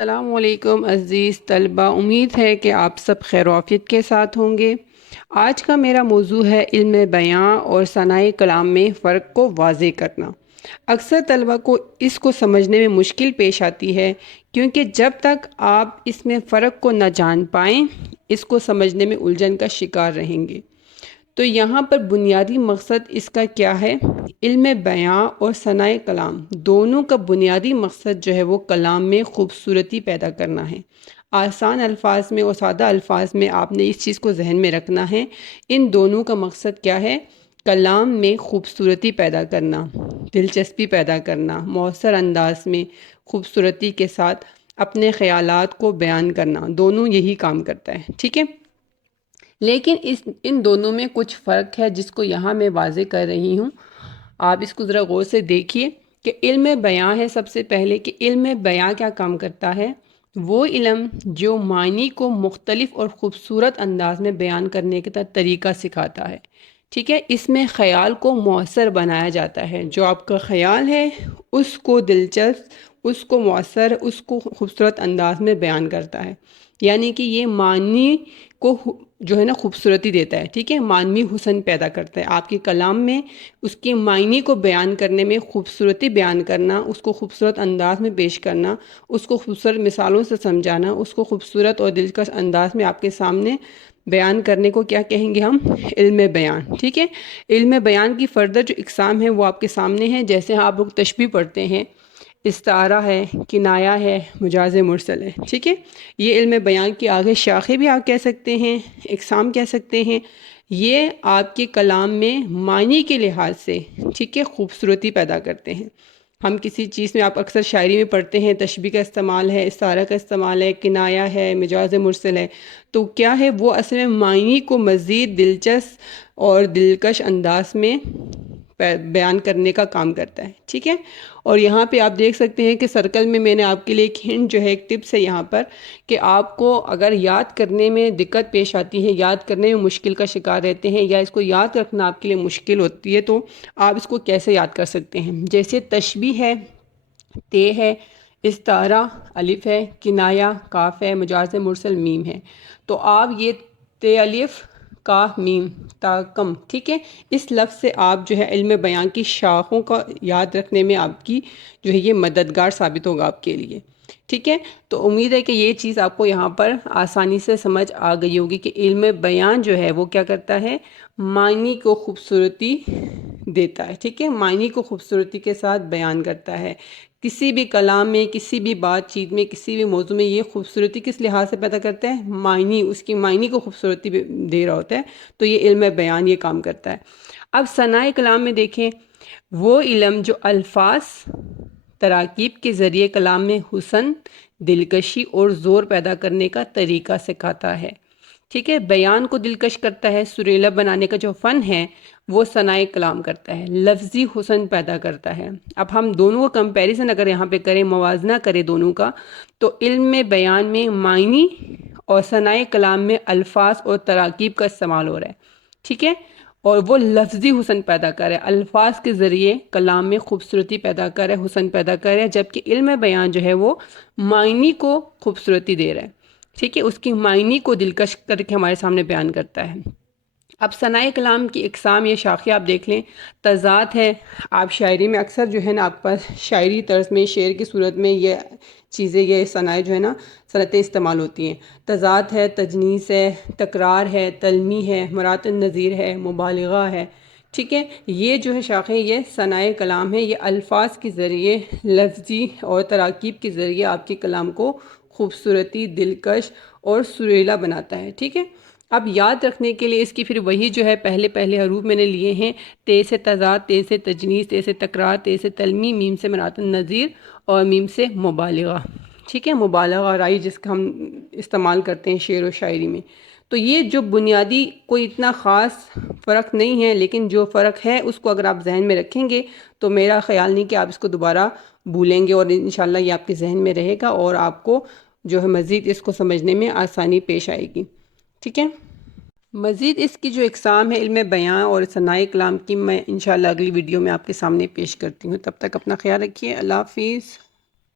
السلام علیکم عزیز طلبہ، امید ہے کہ آپ سب خیر و عافیت کے ساتھ ہوں گے۔ آج کا میرا موضوع ہے علم بیاں اور ثنائے کلام میں فرق کو واضح کرنا۔ اکثر طلبہ کو اس کو سمجھنے میں مشکل پیش آتی ہے، کیونکہ جب تک آپ اس میں فرق کو نہ جان پائیں اس کو سمجھنے میں الجھن کا شکار رہیں گے۔ تو یہاں پر بنیادی مقصد اس کا کیا ہے؟ علم بیاں اور ثنائے کلام دونوں کا بنیادی مقصد جو ہے وہ کلام میں خوبصورتی پیدا کرنا ہے۔ آسان الفاظ میں اور سادہ الفاظ میں آپ نے اس چیز کو ذہن میں رکھنا ہے۔ ان دونوں کا مقصد کیا ہے؟ کلام میں خوبصورتی پیدا کرنا، دلچسپی پیدا کرنا، مؤثر انداز میں خوبصورتی کے ساتھ اپنے خیالات کو بیان کرنا، دونوں یہی کام کرتا ہے، ٹھیک ہے؟ لیکن ان دونوں میں کچھ فرق ہے جس کو یہاں میں واضح کر رہی ہوں۔ آپ اس کو ذرا غور سے دیکھیے کہ علم بیاں ہے سب سے پہلے کہ علم بیاں کیا کام کرتا ہے؟ وہ علم جو معنی کو مختلف اور خوبصورت انداز میں بیان کرنے کا طریقہ سکھاتا ہے، ٹھیک ہے؟ اس میں خیال کو مؤثر بنایا جاتا ہے۔ جو آپ کا خیال ہے اس کو دلچسپ، اس کو مؤثر، اس کو خوبصورت انداز میں بیان کرتا ہے، یعنی کہ یہ معنی کو جو ہے نا خوبصورتی دیتا ہے، ٹھیک ہے؟ معنوی حسن پیدا کرتا ہے آپ کے کلام میں۔ اس کے معنی کو بیان کرنے میں خوبصورتی بیان کرنا، اس کو خوبصورت انداز میں پیش کرنا، اس کو خوبصورت مثالوں سے سمجھانا، اس کو خوبصورت اور دلکش انداز میں آپ کے سامنے بیان کرنے کو کیا کہیں گے ہم؟ علم بیان، ٹھیک ہے؟ علم بیان کی فردر جو اقسام ہیں وہ آپ کے سامنے ہیں۔ جیسے آپ لوگ تشبیہ پڑھتے ہیں، استعارہ ہے، کنایہ ہے، مجاز مرسل ہے، ٹھیک ہے؟ یہ علم بیان کی آگے شاخیں بھی آپ کہہ سکتے ہیں، اقسام کہہ سکتے ہیں۔ یہ آپ کے کلام میں معنی کے لحاظ سے، ٹھیک ہے، خوبصورتی پیدا کرتے ہیں۔ ہم کسی چیز میں آپ اکثر شاعری میں پڑھتے ہیں تشبیہ کا استعمال ہے، استعارہ کا استعمال ہے، کنایہ ہے، مجاز مرسل ہے، تو کیا ہے؟ وہ اصل میں معنی کو مزید دلچسپ اور دلکش انداز میں بیان کرنے کا کام کرتا ہے، ٹھیک ہے؟ اور یہاں پہ آپ دیکھ سکتے ہیں کہ سرکل میں نے آپ کے لیے ایک ہنٹ جو ہے، ایک ٹپس ہے یہاں پر، کہ آپ کو اگر یاد کرنے میں دقت پیش آتی ہے، یاد کرنے میں مشکل کا شکار رہتے ہیں، یا اس کو یاد رکھنا آپ کے لیے مشکل ہوتی ہے، تو آپ اس کو کیسے یاد کر سکتے ہیں؟ جیسے تشبیہ ہے، تے ہے، استعارہ الف ہے، کنایہ کاف ہے، مجاز مرسل میم ہے، تو آپ یہ تے الف کاف میم تا کم، ٹھیک ہے؟ اس لفظ سے آپ جو ہے علم بیان کی شاخوں کا یاد رکھنے میں آپ کی جو ہے یہ مددگار ثابت ہوگا آپ کے لیے، ٹھیک ہے؟ تو امید ہے کہ یہ چیز آپ کو یہاں پر آسانی سے سمجھ آ گئی ہوگی کہ علم بیان جو ہے وہ کیا کرتا ہے؟ معنی کو خوبصورتی دیتا ہے، ٹھیک ہے؟ معنی کو خوبصورتی کے ساتھ بیان کرتا ہے۔ کسی بھی کلام میں، کسی بھی بات چیت میں، کسی بھی موضوع میں یہ خوبصورتی کس لحاظ سے پیدا کرتا ہے؟ معنی، اس کی معنی کو خوبصورتی دے رہا ہوتا ہے، تو یہ علم بیان یہ کام کرتا ہے۔ اب ثنائے کلام میں دیکھیں، وہ علم جو الفاظ تراکیب کے ذریعے کلام میں حسن، دلکشی اور زور پیدا کرنے کا طریقہ سکھاتا ہے، ٹھیک ہے؟ بیان کو دلکش کرتا ہے، سریلا بنانے کا جو فن ہے وہ ثنائے کلام کرتا ہے، لفظی حسن پیدا کرتا ہے۔ اب ہم دونوں کا کمپیریزن اگر یہاں پہ کریں، موازنہ کریں دونوں کا، تو علم بیان میں معنی اور ثنائے کلام میں الفاظ اور تراکیب کا استعمال ہو رہا ہے، ٹھیک ہے؟ اور وہ لفظی حسن پیدا کر رہا ہے، الفاظ کے ذریعے کلام میں خوبصورتی پیدا کر رہا ہے، حسن پیدا کر رہا ہے، جبکہ علم بیان جو ہے وہ معنی کو خوبصورتی دے رہا ہے، ٹھیک ہے؟ اس کی معنی کو دلکش کر کے ہمارے سامنے بیان کرتا ہے۔ اب ثنائے کلام کی اقسام یا شاخیں آپ دیکھ لیں، تضاد ہے۔ آپ شاعری میں اکثر جو ہے نا آپ پاس شاعری طرز میں، شعر کی صورت میں یہ چیزیں، یہ صنائع جو ہے نا صنعتیں استعمال ہوتی ہیں۔ تضاد ہے، تجنیس ہے، تکرار ہے، تلمیح ہے، مرات النظیر ہے، مبالغہ ہے، ٹھیک ہے؟ یہ جو ہے شاخیں، یہ صنائع کلام ہیں۔ یہ الفاظ کے ذریعے، لفظی اور تراکیب کے ذریعے آپ کے کلام کو خوبصورتی، دلکش اور سریلا بناتا ہے، ٹھیک ہے؟ اب یاد رکھنے کے لیے اس کی پھر وہی جو ہے پہلے حروف میں نے لیے ہیں، تے سے تضاد، تے سے تجنیس، تے سے تکرار، تے سے تلمیح، میم سے مرات النظیر اور میم سے مبالغہ، ٹھیک ہے؟ مبالغہ رائی جس کا ہم استعمال کرتے ہیں شعر و شاعری میں۔ تو یہ جو بنیادی کوئی اتنا خاص فرق نہیں ہے، لیکن جو فرق ہے اس کو اگر آپ ذہن میں رکھیں گے تو میرا خیال نہیں کہ آپ اس کو دوبارہ بھولیں گے، اور انشاءاللہ یہ آپ کے ذہن میں رہے گا اور آپ کو جو ہے مزید اس کو سمجھنے میں آسانی پیش آئے گی، ٹھیک ہے؟ مزید اس کی جو اقسام ہے علم بیان اور ثنائے کلام کی، میں انشاءاللہ اگلی ویڈیو میں آپ کے سامنے پیش کرتی ہوں۔ تب تک اپنا خیال رکھیے، اللہ حافظ۔